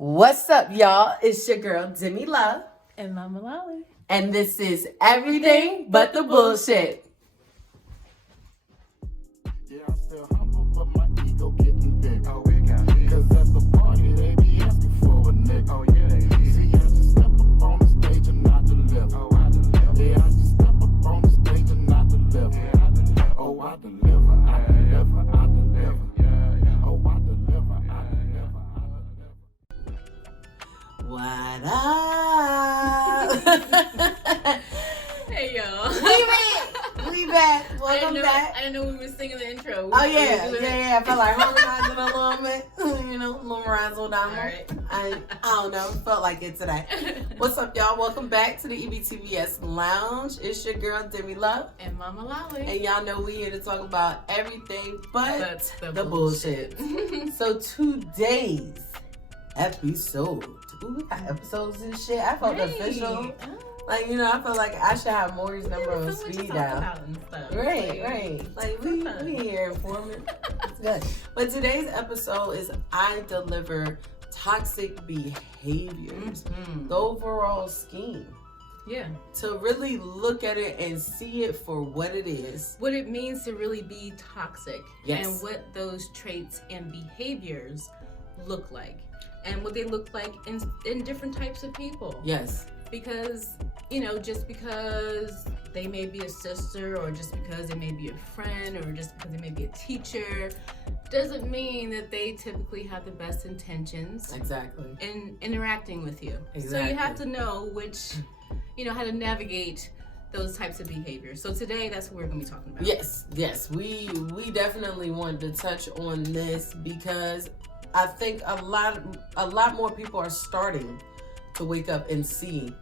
What's up, y'all? It's your girl, Demi Love. And Mama Lolly. And this is Everything But the Bullshit. Yeah, I'm still humble, but my ego getting big. Oh, we got big. Cause at the party, they be asking for a nigga. Oh, yeah, they do. See, I just step up on the stage and I deliver. Oh, I deliver. Yeah, I just step up on the stage and I deliver. Yeah, I deliver. Oh, I deliver. I deliver. I deliver. Yeah. Oh, I deliver. I deliver. What up? Hey, y'all. We back. Welcome back. I didn't know we were singing the intro. Oh, yeah. I felt like harmonizing a little bit. You know, a little razzle dazzle. Right. I don't know. Felt like it today. What's up, y'all? Welcome back to the EBTBS Lounge. It's your girl, Demi Love. And Mama Lolly. And y'all know we here to talk about everything but the bullshit. bullshit. So today's episode. Ooh, we got episodes and shit. I felt official. Like, you know, I feel like I should have Maury's number on speed dial. Right. Like, we here informing. It's good. But today's episode is I deliver toxic behaviors. The overall scheme. Yeah. To really look at it and see it for what it is. What it means to really be toxic. Yes. And what those traits and behaviors look like. And what they look like in different types of people. Yes. Because, you know, just because they may be a sister or just because they may be a friend or just because they may be a teacher doesn't mean that they typically have the best intentions. Exactly. In interacting with you. Exactly. So you have to know which, you know, how to navigate those types of behaviors. So today, that's what we're going to be talking about. Yes. We definitely want to touch on this because I think a lot more people are starting to wake up and see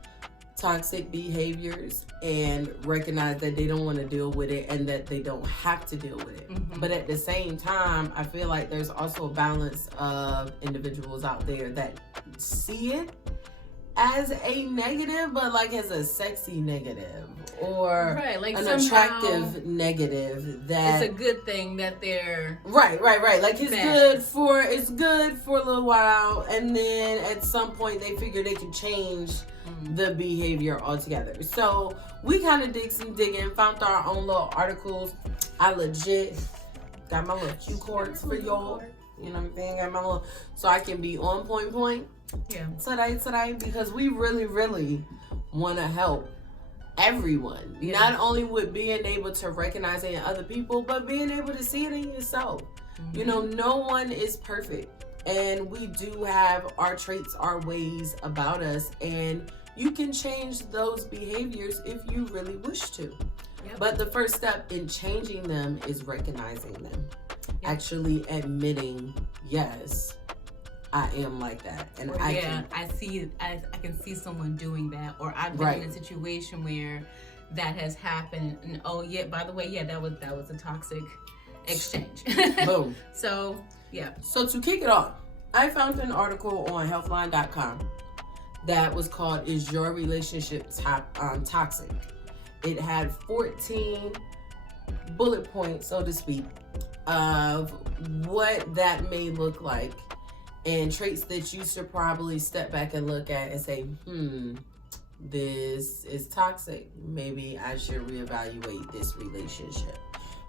toxic behaviors and recognize that they don't want to deal with it and that they don't have to deal with it. But at the same time, I feel like there's also a balance of individuals out there that see it as a negative, but like as a sexy negative or right, like an attractive negative that it's a good thing that they're right. Like it's good for a little while, and then at some point they figure they can change the behavior altogether. So we kind of did some digging, found our own little articles. I legit got my little cue cards for y'all. You know what I'm saying? Got my little so I can be on point. Yeah. Today, because we really want to help everyone. Yeah. Not only with being able to recognize it in other people, but being able to see it in yourself. You know, no one is perfect. And we do have our traits, our ways about us. And you can change those behaviors if you really wish to. Yep. But the first step in changing them is recognizing them. Yep. Actually admitting, yes, I am like that, and I can see someone doing that, or I've been in a situation where that has happened, and oh yeah, by the way, that was a toxic exchange. Boom. So yeah. So to kick it off, I found an article on Healthline.com that was called "Is Your Relationship Toxic?" It had 14 bullet points, so to speak, of what that may look like. And traits that you should probably step back and look at and say, this is toxic. Maybe I should reevaluate this relationship.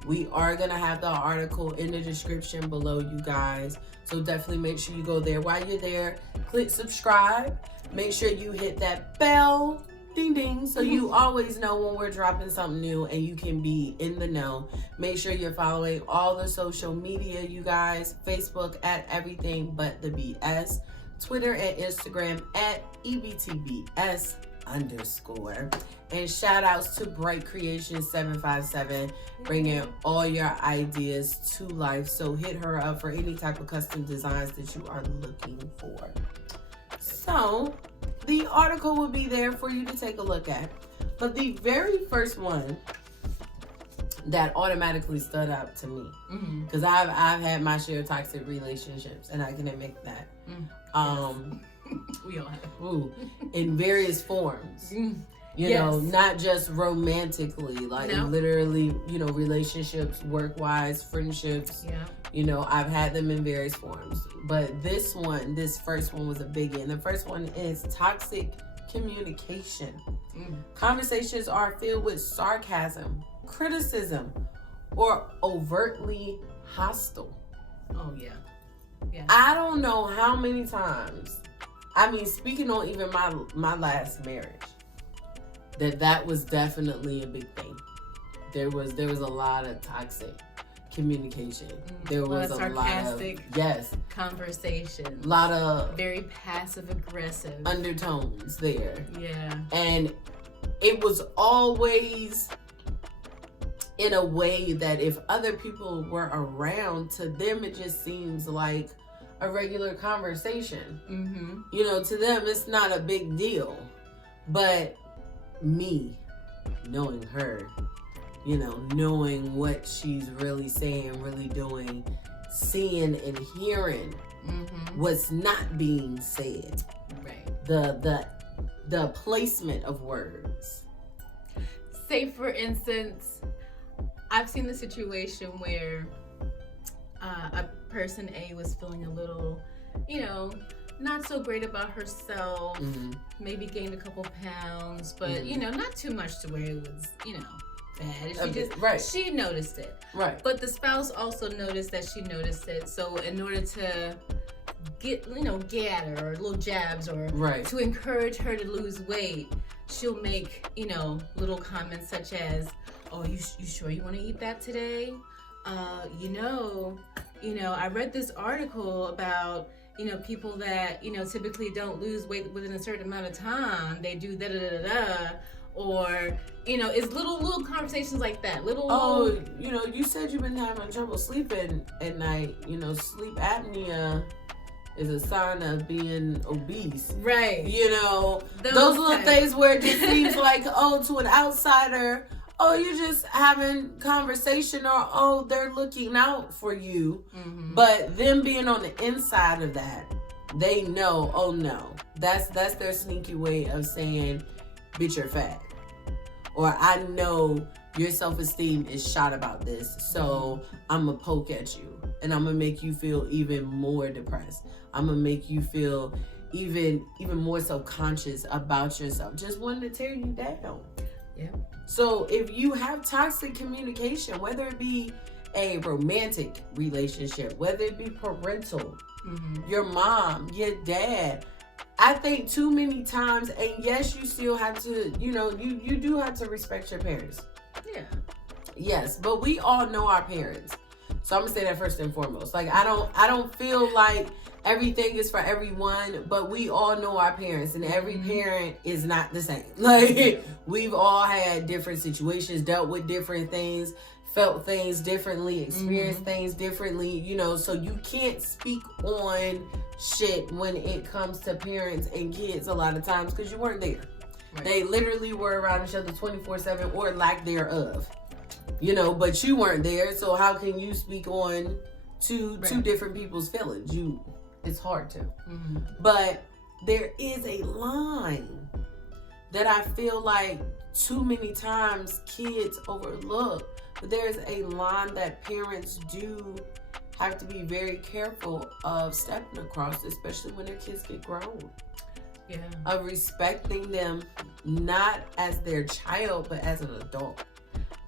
We are going to have the article in the description below, you guys. So definitely make sure you go there. While you're there, click subscribe. Make sure you hit that bell. Ding ding, so you always know when we're dropping something new and you can be in the know. Make sure you're following all the social media, you guys. Facebook at Everything But the BS, Twitter and Instagram at EBTBS_. And shout outs to Bright Creation 757, bringing all your ideas to life. So hit her up for any type of custom designs that you are looking for. So the article will be there for you to take a look at. But the very first one that automatically stood out to me, because I've had my share of toxic relationships, and I can admit that. We all have. In various forms. You know, not just romantically, like literally, you know, relationships, work-wise, friendships. Yeah. You know, I've had them in various forms. But this first one was a biggie. And the first one is toxic communication. Conversations are filled with sarcasm, criticism, or overtly hostile. Oh, yeah. Yeah. I don't know how many times, I mean, speaking on even my last marriage, that was definitely a big thing. There was a lot of toxic communication. There was a sarcastic lot of conversation. A lot of very passive aggressive undertones there. Yeah. And it was always in a way that if other people were around, to them it just seems like a regular conversation. You know, to them it's not a big deal. But me, knowing her, you know, knowing what she's really saying, really doing, seeing and hearing what's not being said. Right. The placement of words. Say, for instance, I've seen the situation where a person A was feeling a little, you know, not so great about herself, maybe gained a couple pounds, but, you know, not too much to where it was, you know, bad. She noticed it. Right. But the spouse also noticed that she noticed it. So in order to get at her, or little jabs, or to encourage her to lose weight, she'll make, you know, little comments such as, oh, you sure you want to eat that today? You know, I read this article about, you know, people that, you know, typically don't lose weight within a certain amount of time. They do da-da-da-da-da. Or, you know, it's little conversations like that. Oh, you know, you said you've been having trouble sleeping at night. You know, sleep apnea is a sign of being obese. Right. You know, those little things where it just seems like, oh, to an outsider, oh, you're just having conversation, or, oh, they're looking out for you. But them being on the inside of that, they know, oh, no. That's their sneaky way of saying, bitch, you're fat. Or I know your self-esteem is shot about this, so I'm going to poke at you. And I'm going to make you feel even more depressed. I'm going to make you feel even more self-conscious about yourself. Just wanting to tear you down. Yeah. So if you have toxic communication, whether it be a romantic relationship, whether it be parental, your mom, your dad, I think too many times, and yes, you still have to, you know, you do have to respect your parents. Yeah. Yes, but we all know our parents. So I'm gonna say that first and foremost. Like, I don't feel like everything is for everyone, but we all know our parents, and every parent is not the same. Like, we've all had different situations, dealt with different things, felt things differently, experienced things differently, you know, so you can't speak on shit when it comes to parents and kids a lot of times, because you weren't there. Right. They literally were around each other 24/7 or lack thereof, you know, but you weren't there, so how can you speak on two different people's feelings? It's hard to. But there is a line that I feel like too many times kids overlook. But there's a line that parents do have to be very careful of stepping across, especially when their kids get grown. Yeah. Of respecting them not as their child, but as an adult,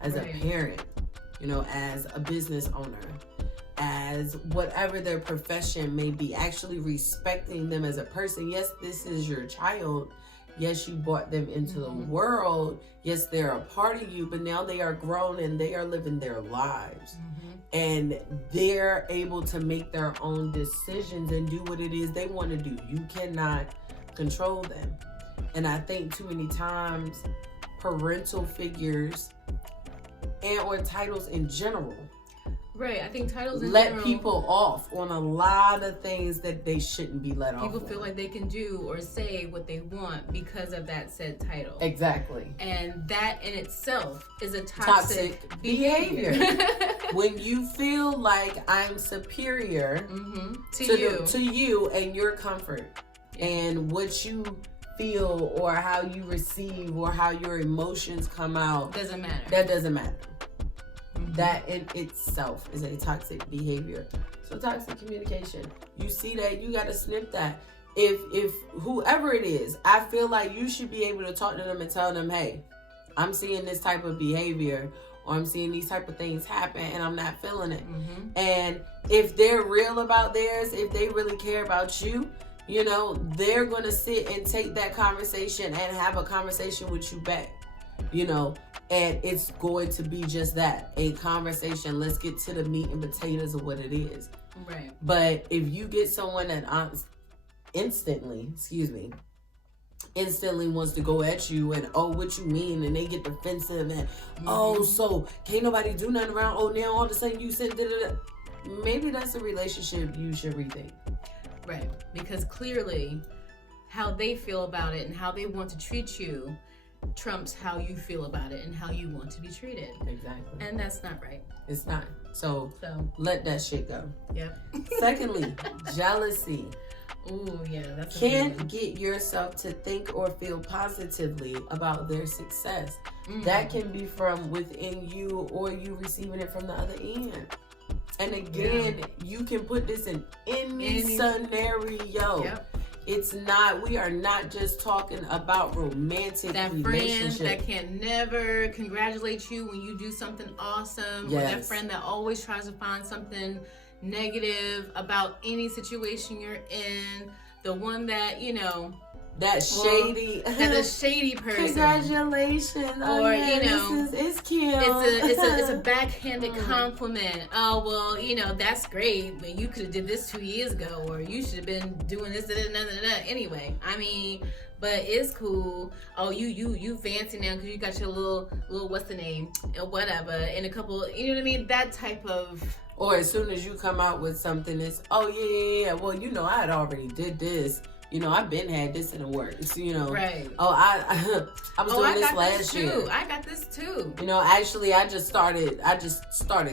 as a parent, you know, as a business owner, as whatever their profession may be, actually respecting them as a person. Yes, this is your child. Yes, you brought them into the world. Yes, they're a part of you, but now they are grown and they are living their lives. And they're able to make their own decisions and do what it is they want to do. You cannot control them. And I think too many times parental figures and or titles in general I think titles in let general, people off on a lot of things that they shouldn't be let off on. People feel like they can do or say what they want because of that said title. Exactly. And that in itself is a toxic behavior. When you feel like I'm superior to you and your comfort and what you feel or how you receive or how your emotions come out, doesn't matter. That doesn't matter. That in itself is a toxic behavior. So toxic communication. You see that, you got to snip that. If whoever it is, I feel like you should be able to talk to them and tell them, hey, I'm seeing this type of behavior, or I'm seeing these type of things happen and I'm not feeling it. And if they're real about theirs, if they really care about you, you know, they're going to sit and take that conversation and have a conversation with you back, you know, and it's going to be just that, a conversation. Let's get to the meat and potatoes of what it is. Right. But if you get someone that instantly wants to go at you and, oh, what you mean? And they get defensive and, oh, so can't nobody do nothing around? Oh, now all of a sudden you said da-da-da. Maybe that's a relationship you should rethink. Right. Because clearly how they feel about it and how they want to treat you trumps how you feel about it and how you want to be treated. Exactly. And that's not right. It's not. So let that shit go. Yep. Secondly, jealousy. Ooh, yeah, that's Can't get yourself to think or feel positively about their success. That can be from within you or you receiving it from the other end. And again, you can put this in any scenario. Yep. It's not, we are not just talking about romantic that relationship. friend that can never congratulate you when you do something awesome. Yes. Or that friend that always tries to find something negative about any situation you're in. The one that, you know, that shady, that shady person. Congratulations! Or you know, it's cute. It's a backhanded compliment. Oh well, you know that's great, but you could have did this 2 years ago, or you should have been doing this. Anyway, I mean, but it's cool. Oh, you fancy now because you got your little what's the name or whatever, and a couple. You know what I mean? That type of. Or as soon as you come out with something, it's yeah. Well, you know, I had already did this. You know, I've been had this in the works, you know. Right. Oh, I was doing this last year. I got this too. You know, actually, I just started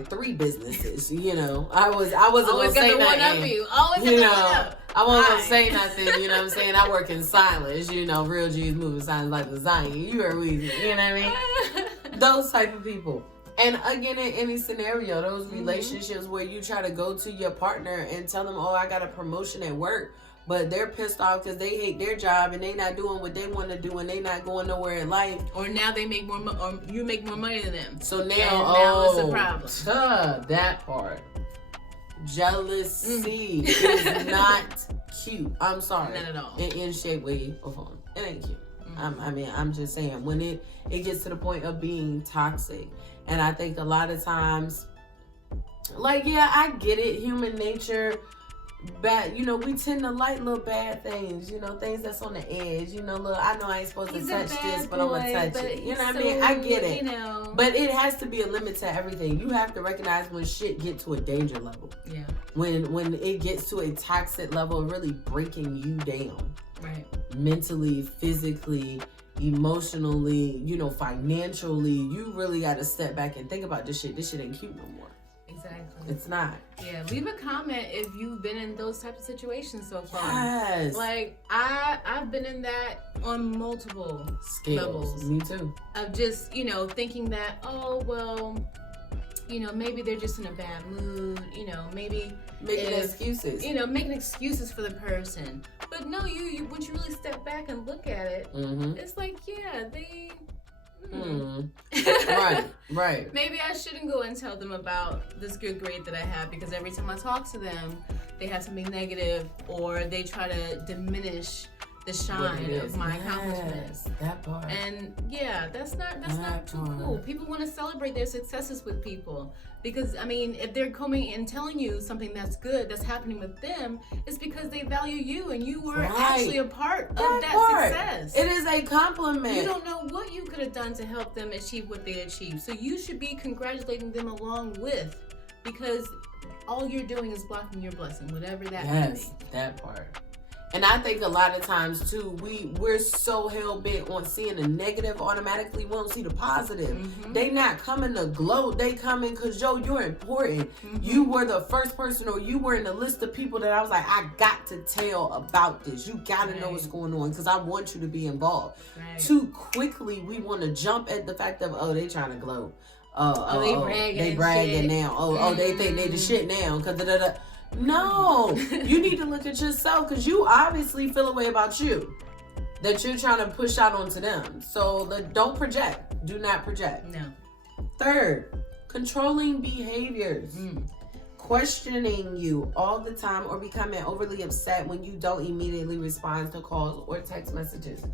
3 businesses. You know, I wasn't gonna say nothing. Always got I wasn't gonna say nothing. You know what I'm saying? I work in silence. You know, real G's moving silence like lasagna. You are Weezy. You know what I mean? Those type of people. And again, in any scenario, those relationships where you try to go to your partner and tell them, oh, I got a promotion at work. But they're pissed off because they hate their job and they not doing what they want to do and they not going nowhere in life. Or now they make more or you make more money than them. So now, now it's a problem. That part. Jealousy is not cute. I'm sorry. Not at all. In any shape, way, or form. It ain't cute. I'm just saying, when it gets to the point of being toxic. And I think a lot of times, like, yeah, I get it. Human nature. Bad, you know, we tend to like little bad things, you know, things that's on the edge, you know, look, I know I ain't supposed to touch this, but I'm gonna touch it. You know what I mean? I get it. You know. But it has to be a limit to everything. You have to recognize when shit get to a danger level. Yeah. When it gets to a toxic level, really breaking you down. Right. Mentally, physically, emotionally, you know, financially, you really got to step back and think about this shit. This shit ain't cute no more. Exactly. It's not. Yeah, leave a comment if you've been in those types of situations so far. Yes. Like I've been in that on multiple levels. Me too. Of just, you know, thinking that, oh well, you know, maybe they're just in a bad mood, you know, maybe making excuses. You know, making excuses for the person. But no, you once you really step back and look at it, it's like, yeah, they Right. Maybe I shouldn't go and tell them about this good grade that I have, because every time I talk to them, they have something negative or they try to diminish the shine of my accomplishments. That part. And yeah, that's not too cool. People want to celebrate their successes with people, because I mean, if they're coming and telling you something that's good that's happening with them, it's because they value you and you were actually a part of that success. It is a compliment. You don't know what you could have done to help them achieve what they achieved, so you should be congratulating them along with, because all you're doing is blocking your blessing, whatever that may be. That part. And I think a lot of times too, we're so hell bent on seeing the negative automatically. We don't see the positive. They not coming to gloat. They coming because you're important. You were the first person, or you were in the list of people that I was like, I got to tell about this. You gotta know what's going on because I want you to be involved. Too quickly, we want to jump at the fact of, oh, they trying to gloat. They bragging now. They think they the shit now because No, you need to look at yourself because you obviously feel a way about you that you're trying to push out onto them. So don't project. Do not project. No. Third, controlling behaviors. Questioning you all the time or becoming overly upset when you don't immediately respond to calls or text messages.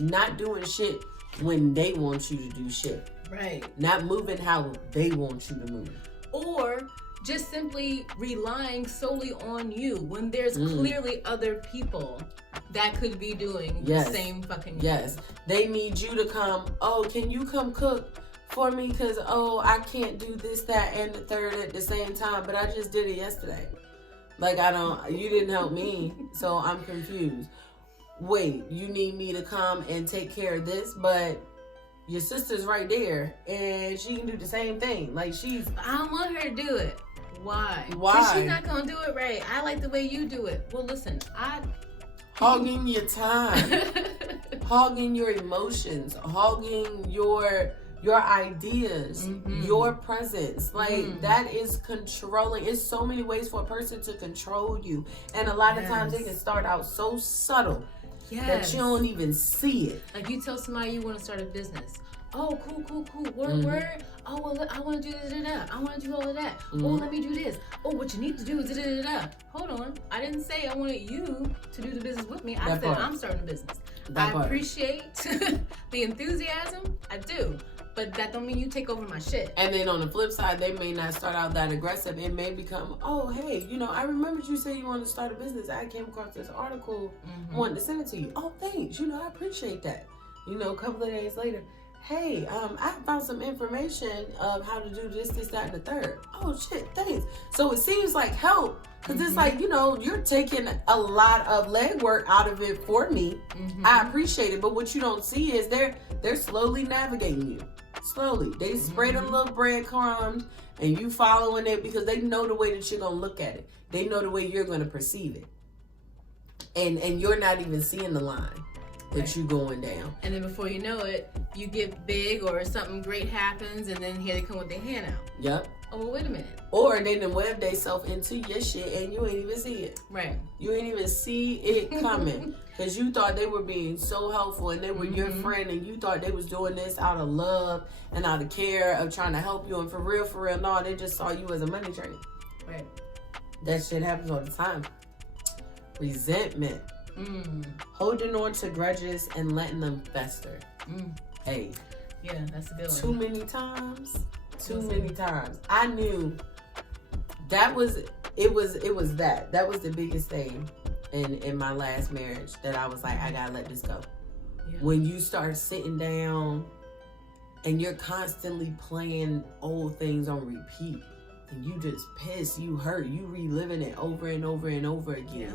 Not doing shit when they want you to do shit. Right. Not moving how they want you to move. Or just simply relying solely on you when there's clearly other people that could be doing the same fucking thing. They need you to come, can you come cook for me? Because, I can't do this, that, and the third at the same time, but I just did it yesterday. Like, you didn't help me, so I'm confused. Wait, you need me to come and take care of this, but your sister's right there, and she can do the same thing. Like, I don't want her to do it. Why? Why? Because she's not going to do it right. I like the way you do it. Well, listen, hogging your time, hogging your emotions, hogging your ideas, your presence. Like, that is controlling. It's so many ways for a person to control you. And a lot of times they can start out so subtle that you don't even see it. Like, you tell somebody you want to start a business. Oh, cool. Word. Oh, well, I want to do this, I want to do all of that. Oh, let me do this. Oh, what you need to do is Hold on. I didn't say I wanted you to do the business with me. I said I'm starting a business. I appreciate the enthusiasm. I do. But that don't mean you take over my shit. And then on the flip side, they may not start out that aggressive. It may become, hey, I remembered you said you wanted to start a business. I came across this article, wanted to send it to you. Oh, thanks. I appreciate that. A couple of days later, hey, I found some information of how to do this, that, and the third. Oh, shit, thanks. So it seems like help. Because it's like, you're taking a lot of legwork out of it for me. I appreciate it. But what you don't see is they're slowly navigating you. Slowly. They spray them little breadcrumbs and you following it because they know the way that you're going to look at it. They know the way you're going to perceive it. And you're not even seeing the line that you going down. And then before you know it, you get big or something great happens and then here they come with their hand out. Yep. Oh, well, wait a minute. Or they done web themselves into your shit and you ain't even see it. Right. You ain't even see it coming. Because you thought they were being so helpful and they were your friend and you thought they was doing this out of love and out of care of trying to help you. And for real, no, they just saw you as a money train. Right. That shit happens all the time. Resentment. Holding on to grudges and letting them fester. Hey. Yeah, that's a good one. Too many times. I knew that was that. That was the biggest thing in my last marriage that I was like, I gotta let this go. Yeah. When you start sitting down and you're constantly playing old things on repeat and you just pissed, you hurt, you reliving it over and over and over again. Yeah.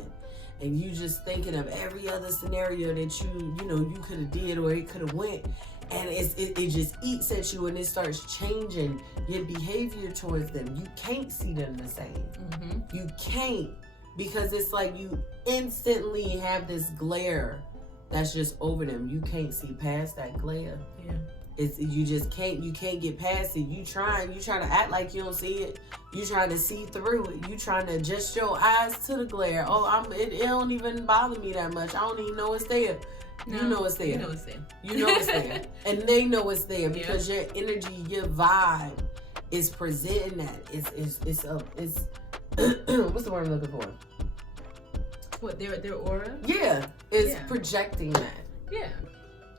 And you just thinking of every other scenario that you could have did or it could have went. And it just eats at you and it starts changing your behavior towards them. You can't see them the same. You can't, because it's like you instantly have this glare that's just over them. You can't see past that glare. Yeah. You can't get past it. You trying to act like you don't see it. You trying to see through it. You trying to adjust your eyes to the glare. It don't even bother me that much. I don't even know it's there. No, you know it's there. You know it's there. You know it's there. And they know it's there because your energy, your vibe is presenting that. It's what's the word I'm looking for? What, their aura? Yeah. It's projecting that. Yeah.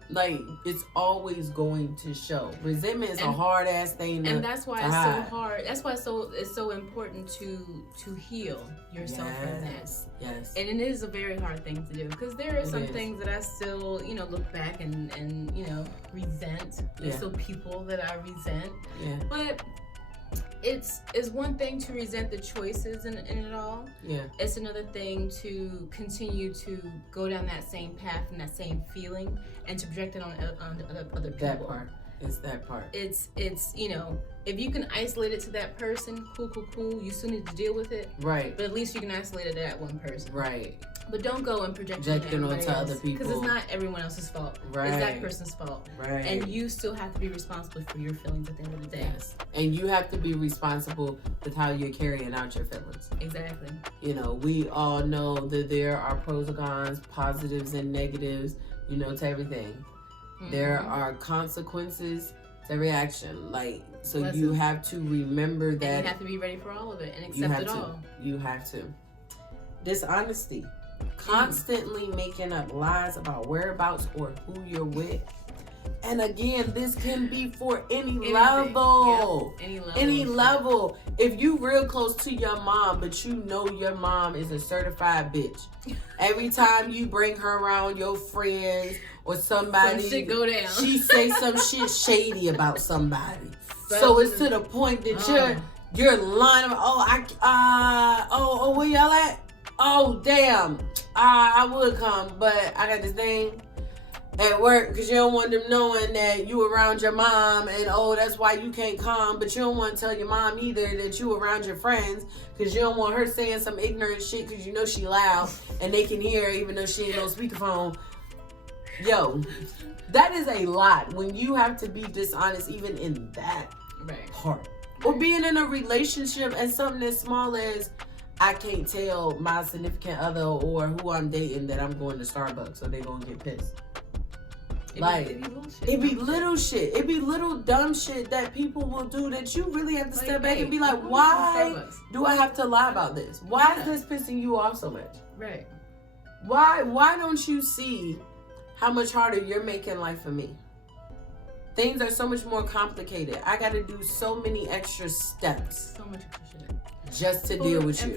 Like, it's always going to show. Resentment is a hard ass thing and that's why it's so hard. That's why it's so important to heal yourself from this. Yes. And it is a very hard thing to do because there are some things that I still, look back and resent. There's still people that I resent. Yeah. But it's one thing to resent the choices in it all. Yeah. It's another thing to continue to go down that same path and that same feeling and to project it on other people. That part. It's that part. It's you know, if you can isolate it to that person, cool. You still need to deal with it. Right. But at least you can isolate it to that one person. Right. But don't go and project it onto else, other people. because it's not everyone else's fault. Right. It's that person's fault. Right. And you still have to be responsible for your feelings at the end of the day. Yes. And you have to be responsible with how you're carrying out your feelings. Exactly. You know, we all know that there are pros and cons, positives and negatives, you know, to everything. Mm-hmm. There are consequences to every action. Like, so you have to remember that. And you have to be ready for all of it and accept it all. You have to. Dishonesty. Constantly making up lies about whereabouts or who you're with. And again, this can be for any level. Yep. Any level. If you real close to your mom, but you know your mom is a certified bitch. Every time you bring her around your friends or somebody, some shit go down. She say some shit shady about somebody. So it's to the point that you're lying. Where y'all at? Oh, damn. I would come, but I got this thing at work because you don't want them knowing that you around your mom and, that's why you can't come. But you don't want to tell your mom either that you around your friends because you don't want her saying some ignorant shit because you know she loud and they can hear her even though she ain't no speakerphone. Yo, that is a lot when you have to be dishonest even in that part. Or being in a relationship and something as small as I can't tell my significant other or who I'm dating that I'm going to Starbucks, so they're going to get pissed. It be little shit. It be little dumb shit that people will do that you really have to step back and be like, why do I have to lie about this? Why is this pissing you off so much? Right. Why don't you see how much harder you're making life for me? Things are so much more complicated. I got to do so many extra steps. So much extra shit. Just to deal with you.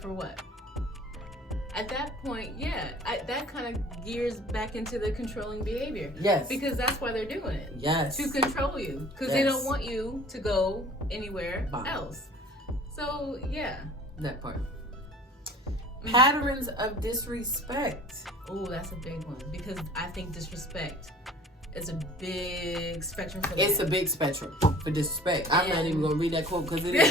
For what? At that point, that kind of gears back into the controlling behavior. Yes. Because that's why they're doing it. Yes. To control you. Because they don't want you to go anywhere else. So, yeah. That part. Patterns of disrespect. Oh, that's a big one. Because I think disrespect is a big spectrum for that. It's a big spectrum for disrespect. I'm not even going to read that quote because it is.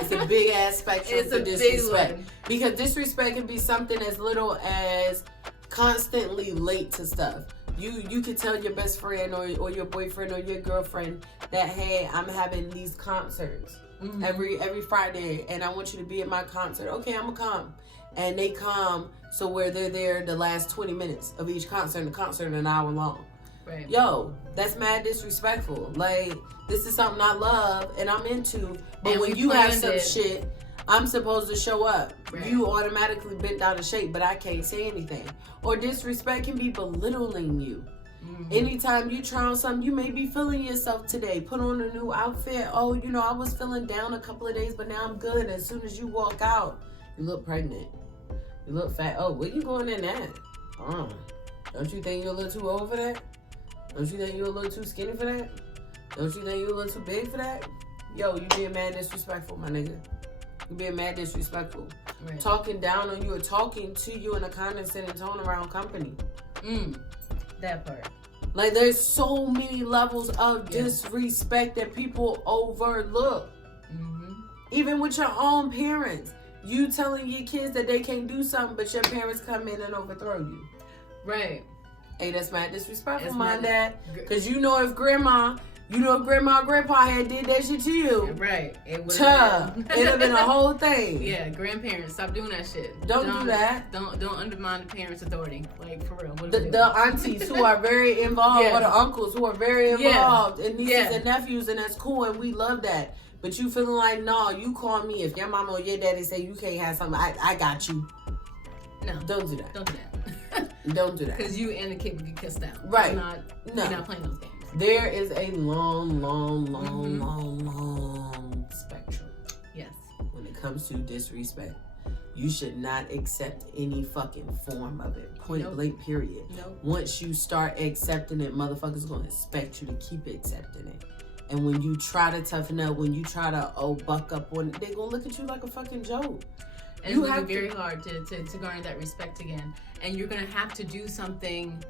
It's a big ass spectrum for disrespect. Because disrespect can be something as little as constantly late to stuff. You can tell your best friend or your boyfriend or your girlfriend that, hey, I'm having these concerts every Friday and I want you to be at my concert. Okay, I'm going to come. And they come so where they're there the last 20 minutes of each concert, and the concert an hour long. Right. Yo, that's mad disrespectful. Like, this is something I love and I'm into, but and when you have some shit, I'm supposed to show up. Right. You automatically bent out of shape, but I can't say anything. Or disrespect can be belittling you. Anytime you try on something, you may be feeling yourself today. Put on a new outfit. Oh, I was feeling down a couple of days, but now I'm good. As soon as you walk out, you look pregnant. You look fat. Oh, where you going in at? Don't you think you're a little too old for that? Don't you think you're a little too skinny for that? Don't you think you're a little too big for that? Yo, you being mad disrespectful, my nigga. You being mad disrespectful. Right. Talking down on you or talking to you in a condescending tone around company. That part. Like, there's so many levels of disrespect that people overlook. Even with your own parents. You telling your kids that they can't do something, but your parents come in and overthrow you. Right. Hey, that's mad disrespectful, my dad. Because if grandma and grandpa had did that shit to you. Right. It would have been a whole thing. Yeah, grandparents, stop doing that shit. Don't do that. Don't undermine the parents' authority. Like, for real. The aunties who are very involved or the uncles who are very involved and nieces and nephews, and that's cool and we love that. But you feeling like, no, you call me if your mama or your daddy say you can't have something, I got you. No. Don't do that. Don't do that. Don't do that. Because you and the kid would get kissed out. Right. We're not playing those games. There is a long spectrum. Yes. When it comes to disrespect. You should not accept any fucking form of it. Point blank, period. Nope. Once you start accepting it, motherfuckers gonna expect you to keep accepting it. And when you try to toughen up, when you try to buck up on it, they're gonna look at you like a fucking joke. And it's gonna be very hard to garner that respect again. And you're gonna have to do something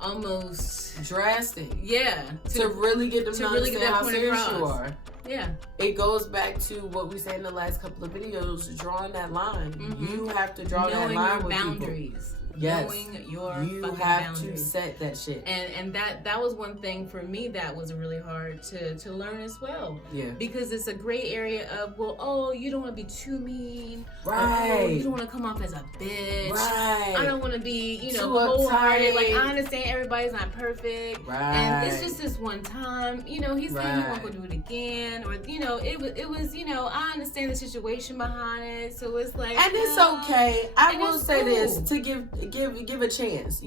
almost drastic. Yeah. To really get them to really get that how point serious across. you are. Yeah. It goes back to what we said in the last couple of videos, drawing that line. Mm-hmm. You have to draw knowing that line your with boundaries. people. Yes. Knowing your you fucking have boundaries. to set that shit. And that was one thing for me that was really hard to learn as well. Yeah. Because it's a gray area of, well, oh, you don't want to be too mean. Right. Or, oh, you don't want to come off as a bitch. Right. I don't want to be, Too wholehearted. uptight. Like, I understand everybody's not perfect. Right. And it's just this one time. He's saying he won't go do it again. Or, it was, I understand the situation behind it. So it's like, and it's okay. I will say cool. this to give a chance.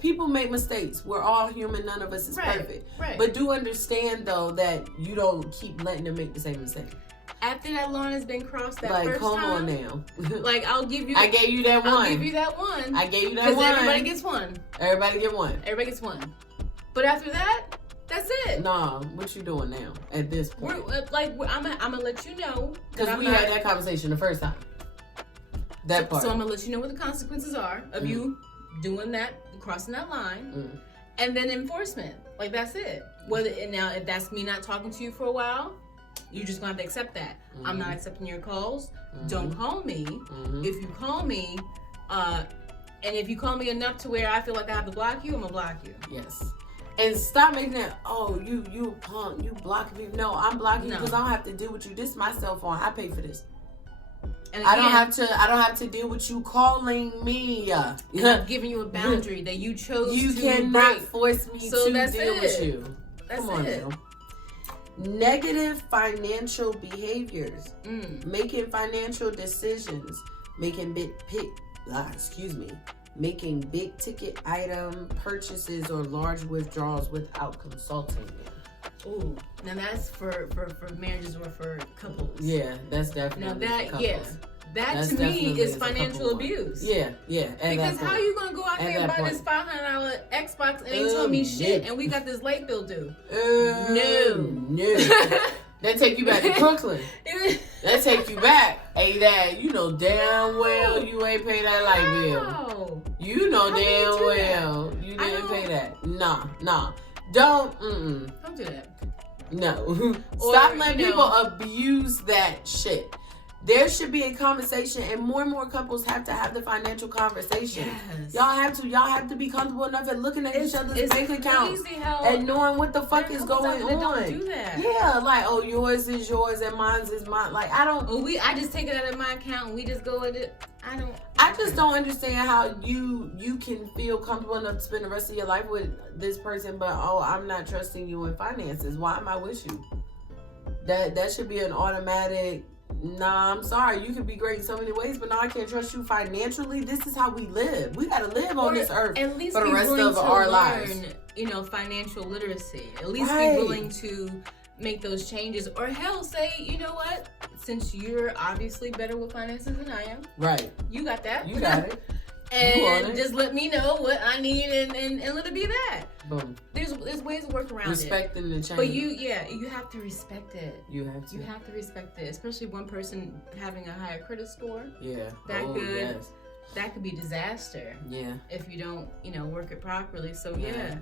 People make mistakes. We're all human. None of us is perfect. Right. But do understand though that you don't keep letting them make the same mistake. After that line has been crossed that like, first come time, on now. like I gave you that one. I'll give you that one. I gave you that one. Because everybody gets one. Everybody get one. Everybody gets one. But after that, that's it. Nah, what you doing now at this point? I'm gonna let you know. Because we had that conversation the first time. That part. So I'm gonna let you know what the consequences are of you doing that, crossing that line, and then enforcement. Like, that's it. Now, if that's me not talking to you for a while, you're just gonna have to accept that. I'm not accepting your calls. Don't call me. If you call me, and if you call me enough to where I feel like I have to block you, I'm gonna block you. Yes. And stop making that, you a punk, you blocking me. No, I'm blocking you because I don't have to deal with you. This is my cell phone. I pay for this. And again, I don't have to deal with you calling me. And I'm giving you a boundary that you chose you to cannot break. force me to deal with you. That's Come on it. now. Negative financial behaviors. Making financial decisions. Making making big ticket item purchases or large withdrawals without consulting them. Ooh, now that's for marriages or for couples. Yeah, that's definitely now for couples. That to me is financial abuse. Yeah. Because how you gonna go out there and buy this $500 Xbox and ain't tell me shit, and we got this light bill due? No. That take you back to Brooklyn. That take you back. Hey, Dad, you know damn well you ain't pay that light bill. You know damn well you didn't pay that. Nah. Don't do that. No. Stop letting people abuse that shit. There should be a conversation, and more couples have to have the financial conversation. Yes. Y'all have to be comfortable enough at looking at each other's bank accounts and knowing what the fuck is going on. Don't do that. Yeah, like, yours is yours and mine's is mine. Like, I don't. I just take it out of my account and we just go with it. I just don't understand how you can feel comfortable enough to spend the rest of your life with this person, but I'm not trusting you in finances. Why am I with you? That should be an automatic. Nah, I'm sorry. You can be great in so many ways, but now I can't trust you financially. This is how we live. We gotta live on this earth at least for the rest of our lives. Financial literacy. At least be willing to make those changes, or hell, say, you know what? Since you're obviously better with finances than I am, right? You got that. You got it. And just let me know what I need and let it be that. Boom. There's ways to work around Respecting the change. But you have to respect it. You have to. You have to respect it, especially one person having a higher credit score. Yeah. That could be disaster. Yeah. If you don't, work it properly. So Yeah,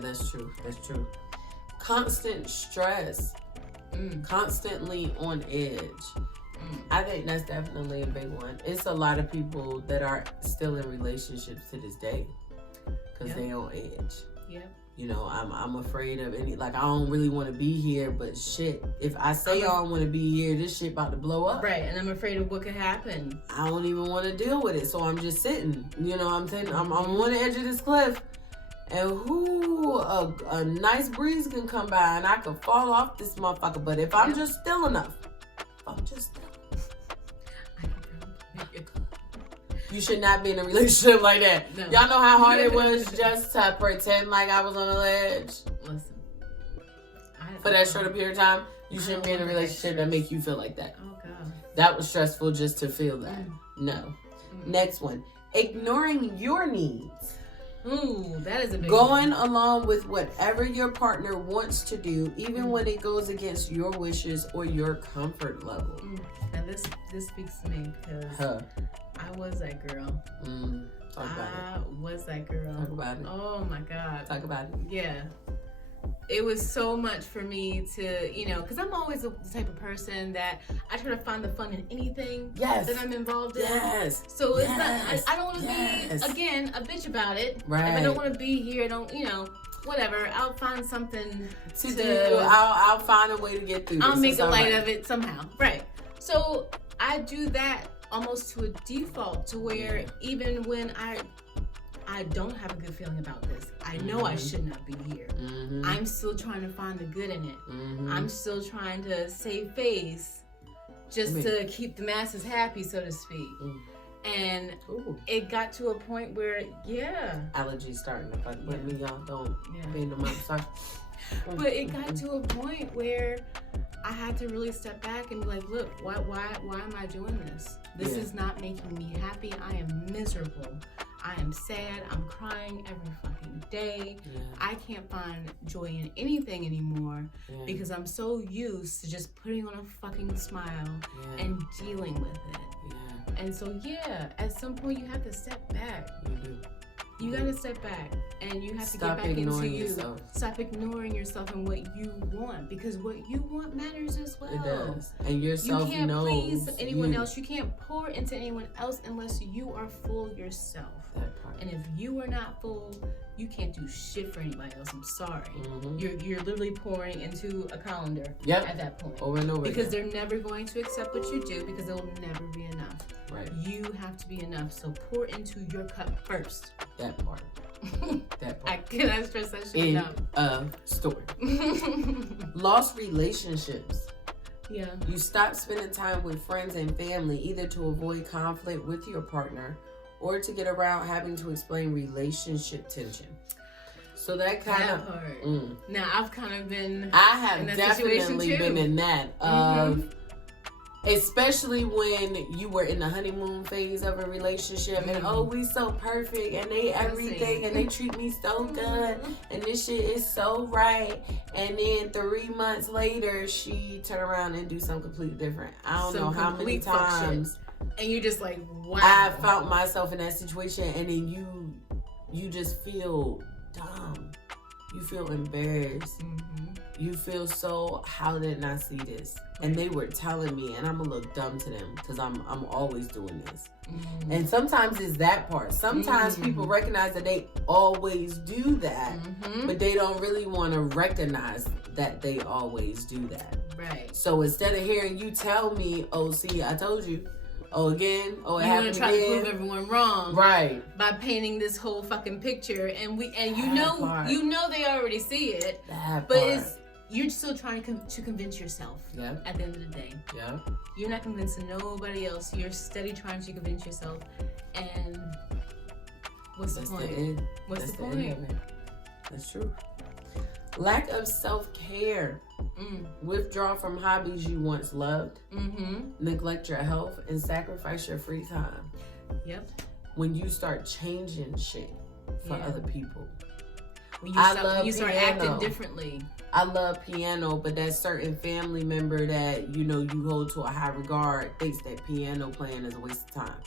that's true. That's true. Constant stress. Constantly on edge. I think that's definitely a big one. It's a lot of people that are still in relationships to this day because they on edge. Yeah. I'm afraid of I don't really want to be here, but shit, if I say I don't want to be here, this shit about to blow up. Right, and I'm afraid of what could happen. I don't even want to deal with it, so I'm just sitting. I'm saying I'm on the edge of this cliff, and a nice breeze can come by and I can fall off this motherfucker. But if I'm just still enough, you should not be in a relationship like that. No. Y'all know how hard it was just to pretend like I was on a ledge? Listen. For that short period of time, you shouldn't be in a relationship that make you feel like that. Oh, God. That was stressful just to feel that. No. Next one. Ignoring your needs. Ooh, that is a big Going one. along with whatever your partner wants to do, even when it goes against your wishes or your comfort level. Now this speaks to me because I was that girl. Talk about I was that girl. Talk about it. Oh my God. Talk about it. Yeah. It was so much for me to, because I'm always the type of person that I try to find the fun in anything that I'm involved in. Yes. So it's not, I don't want to be, again, a bitch about it. Right. If I don't want to be here, whatever. I'll find something to do. I'll find a way to get through this. I'll make a light of it somehow. Right. So I do that almost to a default to where even when I don't have a good feeling about this. I know I should not be here. I'm still trying to find the good in it. I'm still trying to save face just to keep the masses happy, so to speak. And it got to a point where, allergies starting to fuck with me, y'all. Don't pay no mind. Sorry. But it got to a point where I had to really step back and be like, look, why am I doing this? This is not making me happy. I am miserable. I am sad. I'm crying every fucking day. I can't find joy in anything anymore because I'm so used to just putting on a fucking smile and dealing with it. And so, at some point you have to step back. You do. You gotta step back and you have to Stop get back into you. Yourself. Stop ignoring yourself and what you want, because what you want matters as well. It does. And yourself you can't knows please anyone else. You can't pour into anyone else unless you are full yourself. That part. And if you are not full, you can't do shit for anybody else. I'm sorry. You're literally pouring into a colander at that point. Over and over because again. they're never going to accept what you do because it will never be enough. Right. You have to be enough. So pour into your cup first. That part. That part. I cannot stress that shit enough. Story. Lost relationships. Yeah. You stop spending time with friends and family either to avoid conflict with your partner or to get around having to explain relationship tension. So that kind of part. Now I've kind of been. I have in that definitely been in that. Mm-hmm. Especially when you were in the honeymoon phase of a relationship and we so perfect and they everything and they treat me so good and this shit is so right, and then 3 months later she turn around and do something completely different. I don't know how many times. And you're just like, wow. I found myself in that situation, and then you just feel dumb. You feel embarrassed. You feel so, how did I see this? And they were telling me, and I'm gonna look dumb to them because I'm always doing this. And sometimes it's that part. Sometimes people recognize that they always do that, but they don't really want to recognize that they always do that. Right. So instead of hearing you tell me, oh, see, I told you. Oh, again. Oh, it happened again. You want to try to prove everyone wrong, right? By painting this whole fucking picture, and you know they already see it, but you're still trying to convince yourself. Yeah. At the end of the day. Yeah. You're not convincing nobody else. You're steady trying to convince yourself, and what's the point? What's the point? That's true. Lack of self-care. Withdraw from hobbies you once loved. Neglect your health and sacrifice your free time. Yep. When you start changing shit for other people. When you start acting differently. I love piano, but that certain family member that you hold to a high regard thinks that piano playing is a waste of time.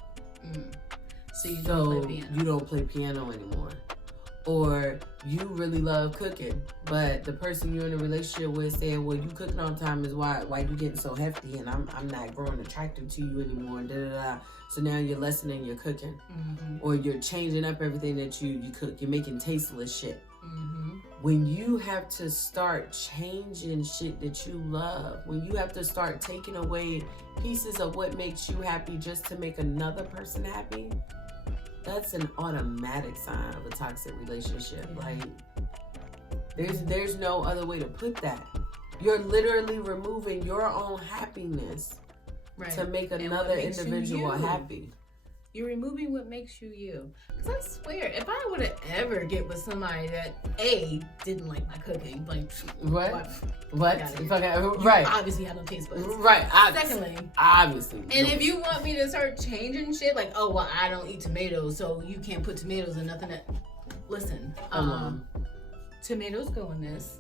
So you don't play piano. You don't play piano anymore. Or you really love cooking, but the person you're in a relationship with saying, well, you cooking all the time is why you getting so hefty and I'm not growing attractive to you anymore. So now you're lessening your cooking. Or you're changing up everything that you cook. You're making tasteless shit. When you have to start changing shit that you love, when you have to start taking away pieces of what makes you happy just to make another person happy, that's an automatic sign of a toxic relationship. Like, there's no other way to put that. You're literally removing your own happiness to make another individual happy. You're removing what makes you you. Because I swear, if I would have ever get with somebody that A, didn't like my cooking, like what? Right. You obviously have no taste buds. Right. Secondly, obviously. And if you want me to start changing shit, like, oh well, I don't eat tomatoes, so you can't put tomatoes in nothing. listen, Come on. tomatoes go in this.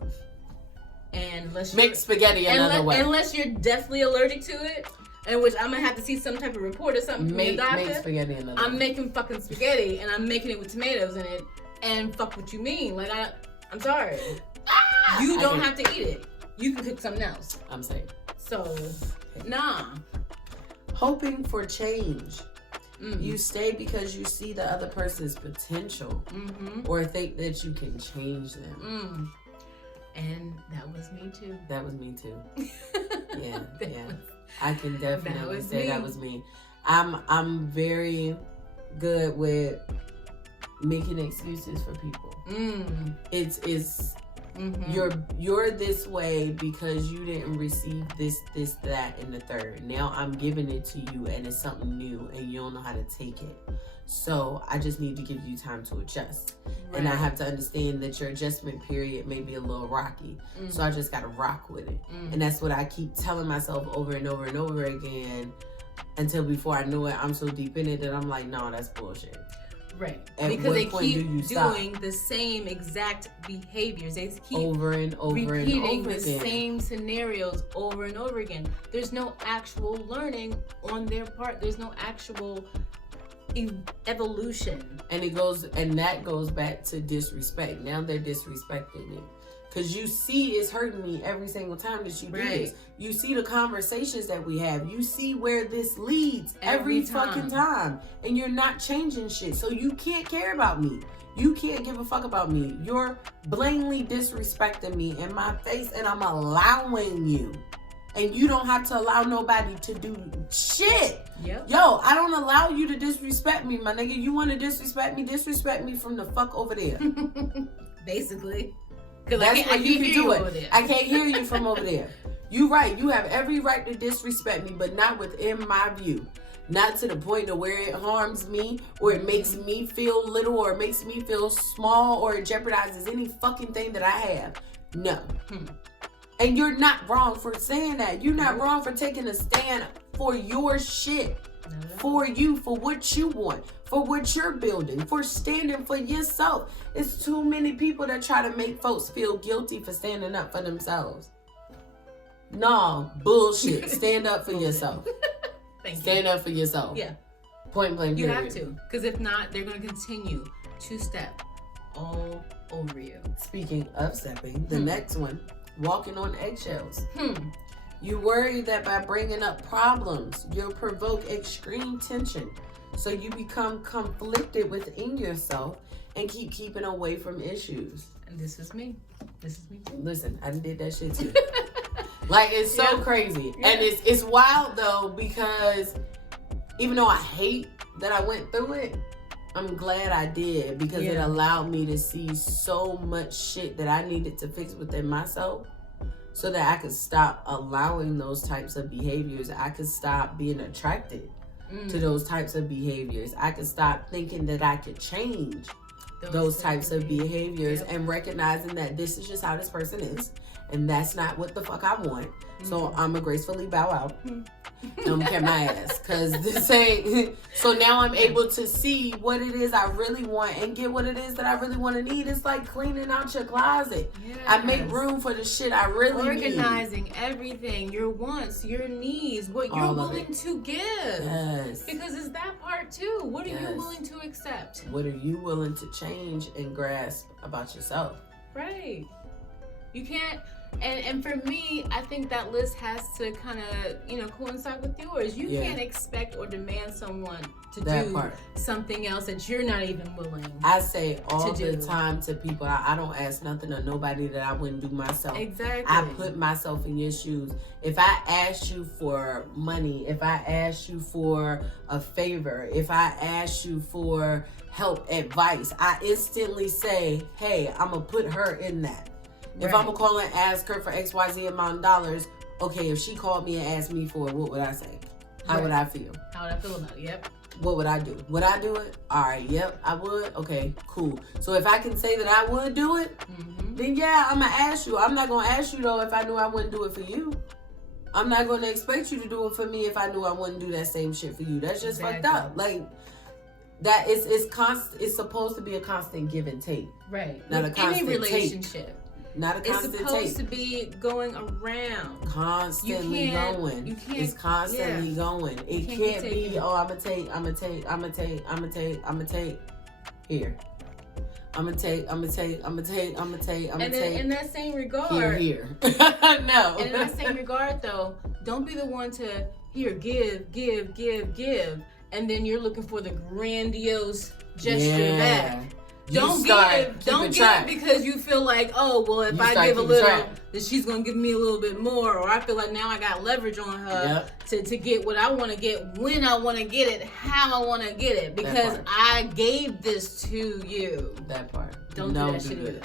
And unless Mix spaghetti another way. Unless you're definitely allergic to it, in which I'm gonna have to see some type of report or something from your doctor. Make spaghetti another way. I'm making fucking spaghetti and I'm making it with tomatoes in it, and fuck what you mean. Like I'm sorry. You don't have to eat it. You can cook something else. I'm saying. So, nah. Hoping for change. You stay because you see the other person's potential, or think that you can change them. And that was me too. That was me too. Yeah. I can definitely say that was me. I'm very good with making excuses for people. It's you're this way because you didn't receive this, that, and the third. Now I'm giving it to you and it's something new and you don't know how to take it. So I just need to give you time to adjust. Right. And I have to understand that your adjustment period may be a little rocky. So I just got to rock with it. And that's what I keep telling myself over and over and over again until before I know it, I'm so deep in it that I'm like, no, that's bullshit. Right. At because they keep doing the same exact behaviors. They keep over and over repeating and over the again. Same scenarios over and over again. There's no actual learning on their part. There's no actual evolution. And that goes back to disrespect. Now they're disrespecting me. Because you see it's hurting me every single time that you do this. You see the conversations that we have. You see where this leads every fucking time. And you're not changing shit. So you can't care about me. You can't give a fuck about me. You're blatantly disrespecting me in my face and I'm allowing you. And you don't have to allow nobody to do shit. Yep. Yo, I don't allow you to disrespect me, my nigga. You want to disrespect me from the fuck over there. Basically. That's where you can do it. I can't hear you from over there. You right. You have every right to disrespect me, but not within my view. Not to the point of where it harms me, or it makes me feel little, or it makes me feel small, or it jeopardizes any fucking thing that I have. No. And you're not wrong for saying that. You're not wrong for taking a stand for your shit. For you, for what you want, for what you're building, for standing for yourself. It's too many people that try to make folks feel guilty for standing up for themselves. No, bullshit. Stand up for yourself. Stand up for yourself. Yeah. Point blank. You have to. Because if not, they're going to continue to step all over you. Speaking of stepping, the next one, walking on eggshells. You worry that by bringing up problems, you'll provoke extreme tension. So you become conflicted within yourself and keep keeping away from issues. And this is me. This is me too. Listen, I did that shit too. Like, it's so crazy. Yeah. And it's wild though, because even though I hate that I went through it, I'm glad I did, because it allowed me to see so much shit that I needed to fix within myself. So that I could stop allowing those types of behaviors. I could stop being attracted to those types of behaviors. I could stop thinking that I could change those types of behaviors and recognizing that this is just how this person is. And that's not what the fuck I want. So I'm going to gracefully bow out. I'm get my ass, because this ain't. So now I'm able to see what it is I really want and get what it is that I really want to need. It's like cleaning out your closet. Yes. I make room for the shit I really need. Organizing everything, your wants, your needs, what you're willing to give. Yes. Because it's that part too. What are you willing to accept? What are you willing to change and grasp about yourself? Right. You can't. And for me, I think that list has to kind of, coincide with yours. You can't expect or demand someone to do something else that you're not even willing. I say all the time to people, I don't ask nothing of nobody that I wouldn't do myself. Exactly. I put myself in your shoes. If I ask you for money, if I ask you for a favor, if I ask you for help, advice, I instantly say, hey, I'm going to put her in that. If I'm going to call and ask her for XYZ amount of dollars, okay, if she called me and asked me for it, what would I say? How would I feel? How would I feel about it? Yep. What would I do? Would I do it? All right, yep, I would. Okay, cool. So if I can say that I would do it, then yeah, I'm going to ask you. I'm not going to ask you, though, if I knew I wouldn't do it for you. I'm not going to expect you to do it for me if I knew I wouldn't do that same shit for you. That's just fucked up. Like, that it's constant. It's supposed to be a constant give and take. Right. Not With a constant any relationship. take. Not a constant It's supposed take. to be going around. Constantly going. You can't. It's constantly going. It can't be, taking. oh, I'm going to take. Here. I'm going to take. And then in that same regard. Here. No. And in that same regard, though, don't be the one to, here, give. And then you're looking for the grandiose gesture back. Don't give because you feel like, oh, well, if I give a little, then she's going to give me a little bit more. Or I feel like now I got leverage on her to get what I want to get, when I want to get it, how I want to get it. Because I gave this to you. That part. Don't do that shit either.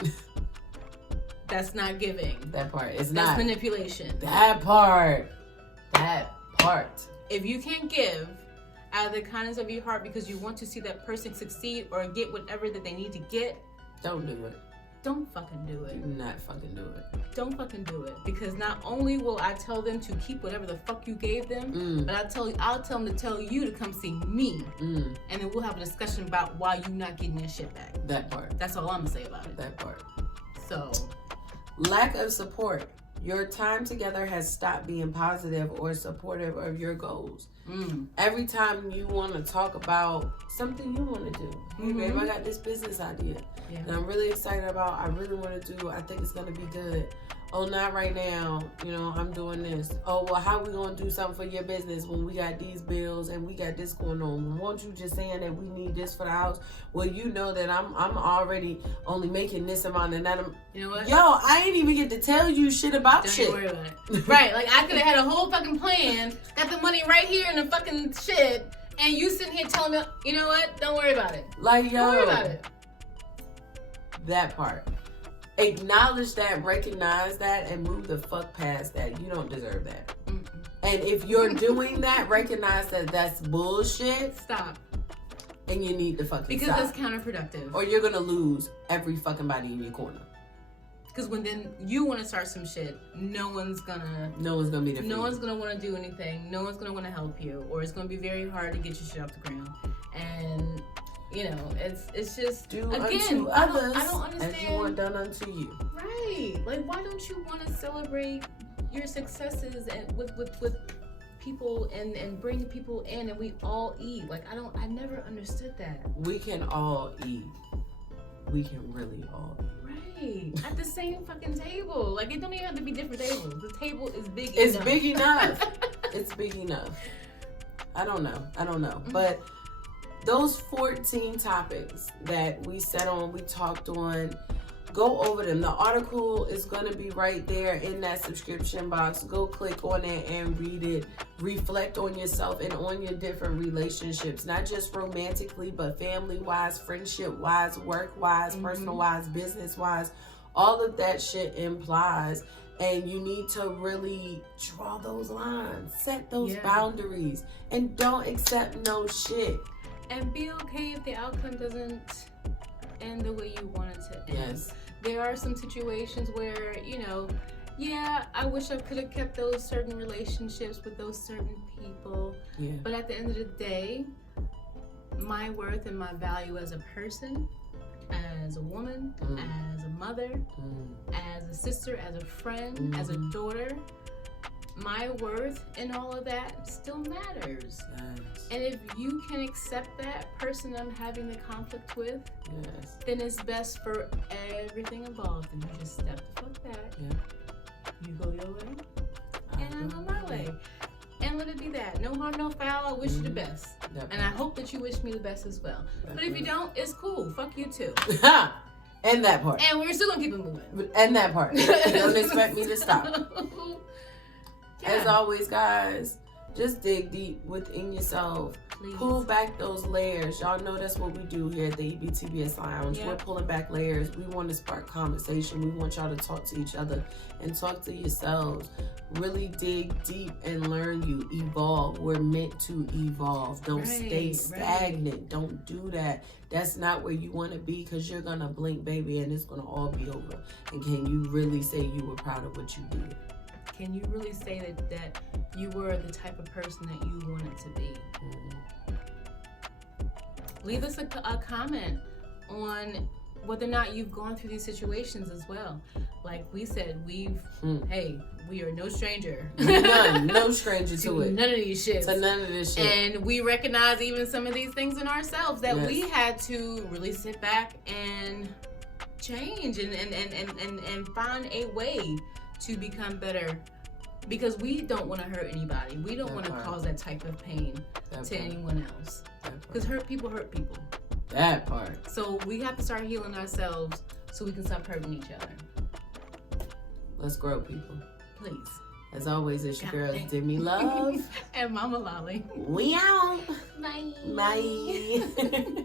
That's not giving. That part. It's That's not. manipulation. That part. If you can't give out of the kindness of your heart because you want to see that person succeed or get whatever that they need to get, don't do it. Don't fucking do it. Do not fucking do it. Don't fucking do it. Because not only will I tell them to keep whatever the fuck you gave them, but I'll tell them to tell you to come see me. And then we'll have a discussion about why you not getting your shit back. That part. That's all I'm gonna say about it. That part. So, lack of support. Your time together has stopped being positive or supportive of your goals. Every time you want to talk about something you want to do. Hey, babe, I got this business idea. And I'm really excited about, I really want to do, I think it's going to be good. Oh, not right now. You know, I'm doing this. Oh, well, how we going to do something for your business when we got these bills and we got this going on? Won't you just saying that we need this for the house? Well, you know that I'm already only making this amount and that. You know what? Yo, I ain't even get to tell you shit about Don't shit. Don't worry about it. Right, like I could have had a whole fucking plan, got the money right here in the fucking shit, and you sitting here telling me, you know what? Don't worry about it. Like, yo. Don't worry about it. That part. Acknowledge that, recognize that, and move the fuck past that. You don't deserve that. And if you're doing that, recognize that that's bullshit. Stop. And you need to fucking because stop. it's counterproductive. Or you're gonna lose every fucking body in your corner. Because when then you want to start some shit, no one's gonna be there. No one's gonna want to do anything. No one's gonna want to help you, or it's gonna be very hard to get your shit off the ground. And you know, it's just do again, unto others I don't understand. as you want done unto you. Right? Like, why don't you want to celebrate your successes and with people and bring people in and we all eat? Like, I never understood that. We can all eat. We can really all eat. Right. At the same fucking table. Like, it don't even have to be different tables. The table is big enough. It's big enough. It's big enough. I don't know. But those 14 topics that we set on, we talked on, go over them. The article is going to be right there in that subscription box. Go click on it and read it. Reflect on yourself and on your different relationships, not just romantically, but family-wise, friendship-wise, work-wise, personal-wise, business-wise. All of that shit implies. And you need to really draw those lines, set those boundaries, and don't accept no shit. And be okay if the outcome doesn't end the way you want it to end. Yes. There are some situations where, you know, I wish I could have kept those certain relationships with those certain people. Yeah. But at the end of the day, my worth and my value as a person, as a woman, as a mother, as a sister, as a friend, as a daughter, my worth and all of that still matters. Yes. And if you can accept that person I'm having the conflict with, then it's best for everything involved. And you just step the fuck back. Yeah. You go your way, and I go my way. And let it be that. No harm, no foul. I wish you the best. And I hope that you wish me the best as well. But if you don't, it's cool. Fuck you too. And that part. And we're still gonna keep it moving. And that part. You don't expect me to stop. As always, guys, just dig deep within yourself. Please. Pull back those layers. Y'all know that's what we do here at the EBTBS Lounge. We're pulling back layers. We want to spark conversation. We want y'all to talk to each other and talk to yourselves. Really dig deep and learn. You evolve. We're meant to evolve. Don't stay stagnant. Don't do that. That's not where you want to be, because you're going to blink, baby, and it's going to all be over. And can you really say you were proud of what you did? Can you really say that you were the type of person that you wanted to be? Leave us a comment on whether or not you've gone through these situations as well. Like we said, we are no stranger. No stranger to it. None of these shits. To none of this shit. And we recognize even some of these things in ourselves that we had to really sit back and change and find a way to become better, because we don't want to hurt anybody. We don't want to cause that type of pain to anyone else, because hurt people. That part. So we have to start healing ourselves so we can stop hurting each other. Let's grow, people. Please. As always, it's your girl Demi Love and Mama Lolly. We out. Bye. Bye.